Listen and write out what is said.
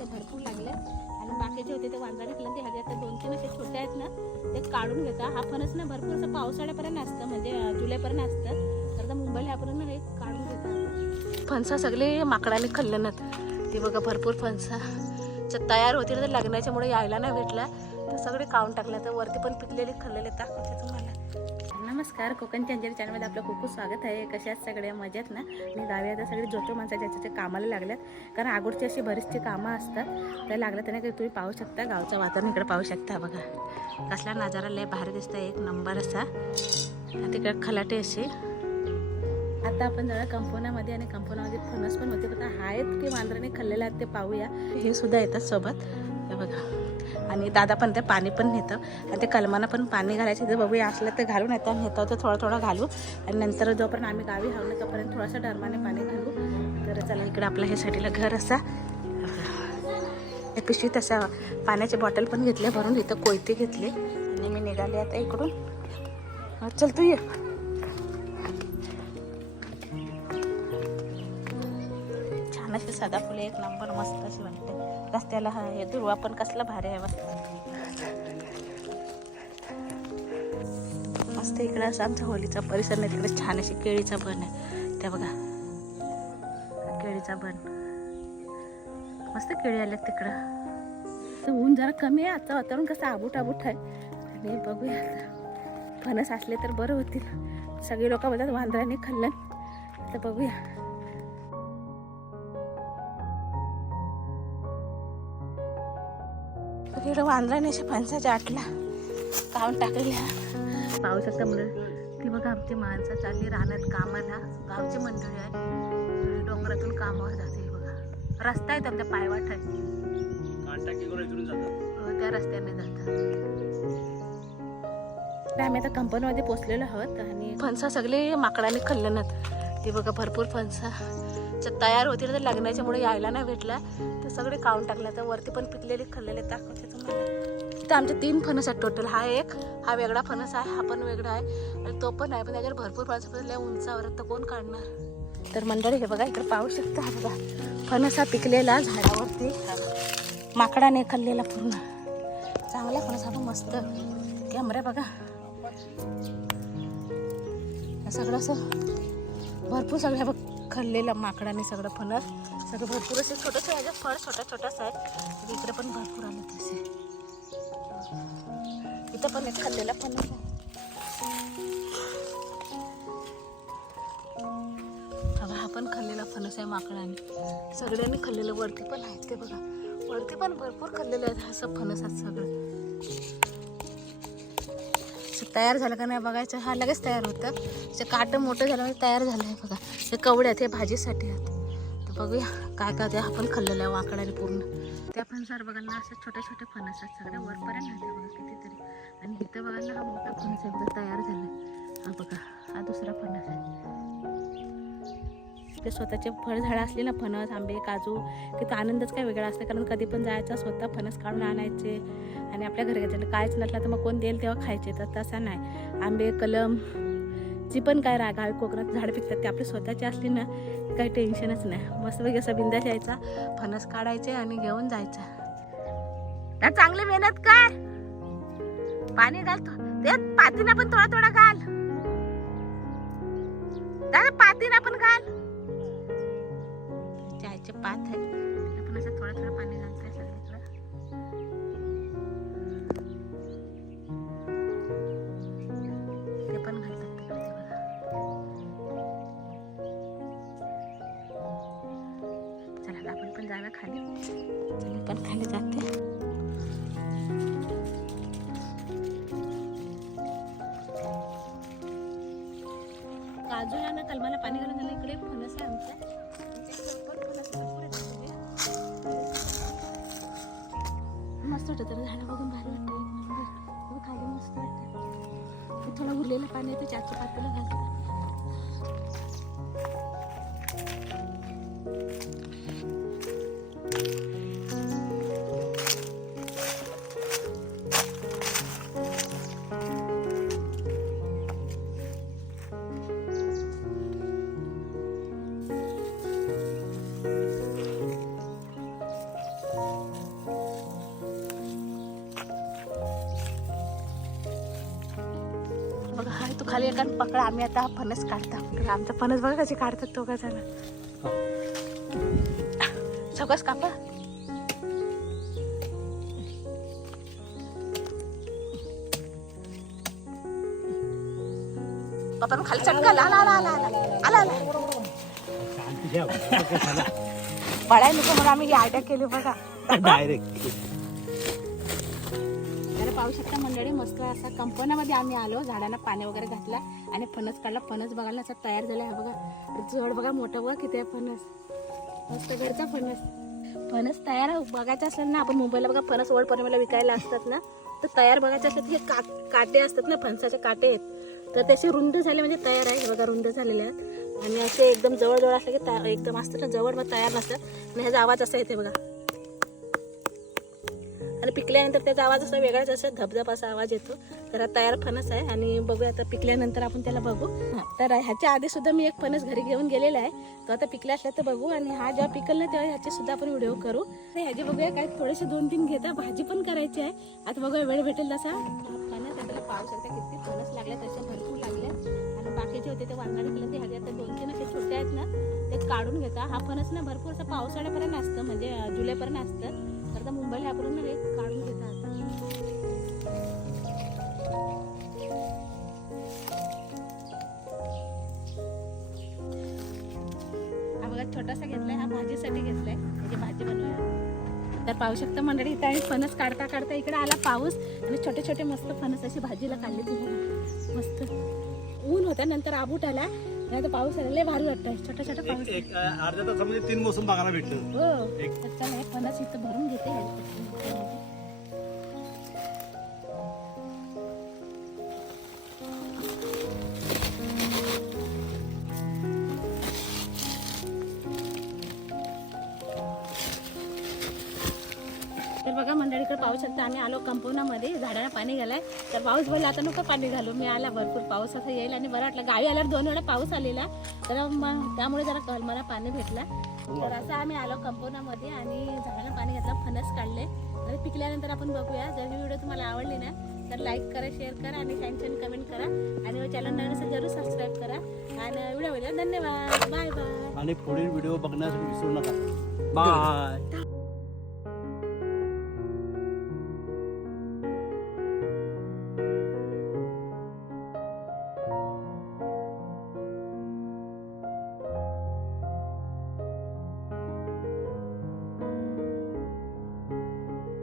असे भरपूर लागले. आणि बाकीचे होते ते वांजा घेतलं ते ह्याच्यात दोन तीन असे छोटे आहेत ना ते काढून घेता. हा फणस ना भरपूर असं पावसाळ्यापर्यंत असतं म्हणजे जुलैपर्यंत असतं. तर आता मुंबईला ह्यापर्यंत हे काढून घेतात फणसा सगळे माकडाने खाल्ले ना ते बघा भरपूर फणसा. च- तयार होती ना तर लग्नाच्यामुळे यायला नाही भेटला. तर सगळे काढून टाकलं. तर वरती पण पिकलेले खाल्लेले दाखवते नमस्कार कोकण चंजरी चॅनलमध्ये आपलं खूप खूप स्वागत आहे. कशा सगळ्या मजेत ना? मी गावी आता सगळे जोतो माणसाच्या ज्याच्या कामाला लागल्यात. कारण अगोदरची अशी बरीचशी कामं असतात त्या लागलं त्याने तुम्ही पाहू शकता. गावचं वातावरण इकडे पाहू शकता बघा. कसला नजारा लय भारी दिसतं एक नंबर असा. तिकडे खलाटे असे आता आपण जरा कंपोनामध्ये आणि कंपोनामध्ये फणस पण होते. पण आहेत की मांजराने खाल्लेले आहेत ते पाहूया. हे सुद्धा येतात सोबत. हे बघा. आणि दादा पण ते पाणी पण नेतं. आणि ते कलमानं पण पाणी घालायचं. जर बघूया असलं तर घालून येतं नेतं. तर थोडं थोडं घालू. आणि नंतर जोपर्यंत आम्ही गावी हवं ना तोपर्यंत थोडंसं डरमाने पाणी घालू. तर चला इकडं आपलं हे साठीला घर असा. पिशवी पिशवीत असा पाण्याची बॉटल पण घेतल्या भरून इथं कोयते घेतले. आणि मी निघाले आता इकडून. चल तू ये. छान फुले एक नंबर मस्त अशी वाटते रस्त्याला हा हे दुर्वा पण कसला भारी आहे मस्त मस्त इकडं असं आमचा होलीचा परिसर नाही तिकडे छान अशी केळीचा बन आहे. त्या बघा. केळीचा बन. मस्त केळी आल्यात तिकडं. तर ऊन जरा कमी आहे आता वातावरण कसं आबूट आबूट आहे. आणि बघूया आता. फणस असले तर बरं होतील. सगळे लोक म्हणतात वांद्राने खाल्लं. तर बघूया. इकडं वांद्राने अशा फणसाच्या आटला काढून टाकलेल्या पावसाचं शकता मुलं ती बघा आमची माणसं चालली राहण्यात कामाला. गावची मंडळी आहे. डोंगरातून कामावर जाते बघा. रस्ता आहे आमच्या पायवाट आहे. हो, त्या रस्त्याने जातात. आम्ही आता कंपनीमध्ये पोचलेलो आहोत आणि फणसा सगळे माकडाने खाल्ले नात ते बघा भरपूर फणसा. तयार होती ना तर लग्नाच्यामुळे यायला नाही भेटला. तर सगळे काढून टाकले. तर वरती पण पिकलेले खाल्लेले दाखवते. तुम्हाला आमच्या आमचे तीन फणस आहेत टोटल हा एक हा वेगळा फणस आहे हा पण वेगळा आहे. आणि तो पण आहे पण त्याच्यावर भरपूर फणस पण लय उंचावर तर कोण काढणार? तर मंडळी हे बघा इकडे पाहू शकता हा बघा. फणस हा पिकलेला झाडावरती. माकडाने खाल्लेला पूर्ण. चांगला फणस हा पण मस्त. कॅमेरा बघा. सगळं असं भरपूर सगळ्या बघ खाल्लेलं माकडाने सगळं फणस. सगळं भरपूर असे छोटंसं ह्याच्यात फळ छोटा छोटासा आहे तर इकडे पण भरपूर आले तसे इथं पण एक खाल्लेला फणस आहे. हा हा पण खाल्लेला फणस आहे माकडाने सगळ्यांनी खाल्लेलं. वरती पण आहेत ते बघा. वरती पण भरपूर खाल्लेले आहेत असं फणस आहेत सगळं. असं तयार झालं का नाही बघायचं? हा लगेच तयार होतं. ते काटं मोठं झालं म्हणजे तयार झालं आहे बघा. हे कवडे आहेत हे भाजीसाठी आहेत. तर बघूया काय काय ते आपण खाल्लेलं आहे वाकडाने पूर्ण. त्या फणसावर बघायला असं छोटे छोटे फणस आहेत सगळ्या वरपर्यंत आहेत बघा कितीतरी. आणि इथं बघायला हा मोठा फणस एकदा तयार झाला हा बघा हा दुसरा फणस आहे. ते स्वतःचे फळझाडं असले ना फणस आंबे काजू की तो आनंदच काय वेगळा असतं. कारण कधी पण जायचं स्वतः फणस काढून आणायचे. आणि आपल्या घरी घ्यायचे कायच नसलं तर मग कोण देईल तेव्हा खायचे. तर तसा नाही. आंबे कलम जी पण काय रा कोकणात झाडं पिकतात ते आपली स्वतःची असली ना काही टेन्शनच नाही. मस्तपैकी असं बिंदास यायचा फणस काढायचे आणि घेऊन जायचा. त्या चांगली मेहनत कर. पाणी घालतो ते. पातीना पण थोडा थोडा घाल. दादा पातीना पण घाल. चायचे पात आहे. चला आपण पण जाऊया खाली. चला पण खाली जाते. काजू ना कलमाला पाणी घालून झालं इकडे फणस आहे आमच्या. मस्त वाटतं तर झाडं बघून भारी वाटतं खाली मस्त वाटतं थोडं उरलेलं पाणी आहे ते चारच्या पातेला घालतात खाली एका पकडा आम्ही आता फणस काढता. आमचा फणस बघा कसे काढतात तो जण. सगळंच कापा. बाबा खाली चटका आला आला आला आला आला आला. पडाय नको म्हणून आम्ही आयडिया केली बघा. डायरेक्ट पाहू शकता मंडळी मस्त असा कंपनामध्ये आम्ही आलो झाडांना पाणी वगैरे घातला आणि फणस काढला. फणस बघायला असा तयार झाला हा बघा जड बघा मोठा बघा किती आहे फणस. मस्त घरचा फणस. फणस तयार बघायचा असेल ना आपण मुंबईला बघा फणस ओढ पौर्णिमेला विकायला असतात ना तर तयार बघायचे असतात हे का काटे असतात ना फणसाचे काटे आहेत. तर त्याचे रुंद झाले म्हणजे तयार आहे. हे बघा रुंद झालेले आहेत. आणि असे एकदम जवळजवळ असले की तया- एकदम असतात ना जवळ मग तयार नसतात. आणि ह्याचा आवाज असा येते बघा. आणि पिकल्यानंतर त्याचा आवाज असा वेगळाच असा धबधब असा आवाज येतो. तर हा तयार फणस आहे आणि बघूया आता पिकल्यानंतर आपण त्याला बघू. तर ह्याच्या आधी सुद्धा मी एक फणस घरी घेऊन गेलेला आहे. तो आता पिकला असला तर बघू आणि हा जेव्हा पिकल ना तेव्हा ह्याचे सुद्धा आपण व्हिडिओ करू. तर ह्याचे बघूया काय थोडेसे दोन तीन घेता. भाजी पण करायची आहे. आता बघूया वेळ भेटेल तसा. फणस आपल्याला पाहू शकता किती फणस लागले तसे भरपूर लागले. आणि बाकीचे होते ते वांगाडे केलं ते ह्याचे आता दोन तीन असे छोटे आहेत ना ते काढून घेता. हा फणस ना भरपूर असं पावसाळ्यापर्यंत असतं म्हणजे जुलैपर्यंत असतं. तर आता मुंबईला ह्यापर्यंत ना काढून घेता आता. हा बघा छोटासा घेतलाय हा भाजीसाठी घेतलाय. त्याची भाजी बनवूया. तर पाहू शकता मंडळी इथं आम्ही फणस काढता काढता इकडे आला पाऊस आणि छोटे छोटे मस्त फणस अशी भाजीला काढले तुम्ही. मस्त. ऊन होत्या नंतर आबूट आला. आता पाऊस आला लय भारी छोटा छोटा पाऊस. एक एक, अं, अर्ध्या तासामध्ये तीन मोसम बघायला भेटलं हो. एक- चला फणस इथं भरून घेते. तर बघा मंडळीकडे पाहू शकता आम्ही आलो कंपाऊंडामध्ये झाडाला पाणी घालाय. तर पाऊस बोलला आता नको पाणी घालू. मी आला भरपूर पाऊस असं येईल आणि बरं वाटलं. गावी आल्यावर दोन वेळा पाऊस आलेला. तर मग त्यामुळे जरा कलमाला पाणी भेटला. तर असं आम्ही आलो कंपाऊंडामध्ये आणि झाडाला पाणी घातलं फणस काढले. तर पिकल्यानंतर आपण बघूया. जर ही व्हिडिओ तुम्हाला आवडली ना तर लाईक करा शेअर करा आणि छान छान कमेंट करा. आणि चॅनल नवीन असेल जरूर सबस्क्राईब करा. आणि व्हिडिओ धन्यवाद. बाय बाय आणि पुढील व्हिडिओ बघण्यास विसरू नका. बाय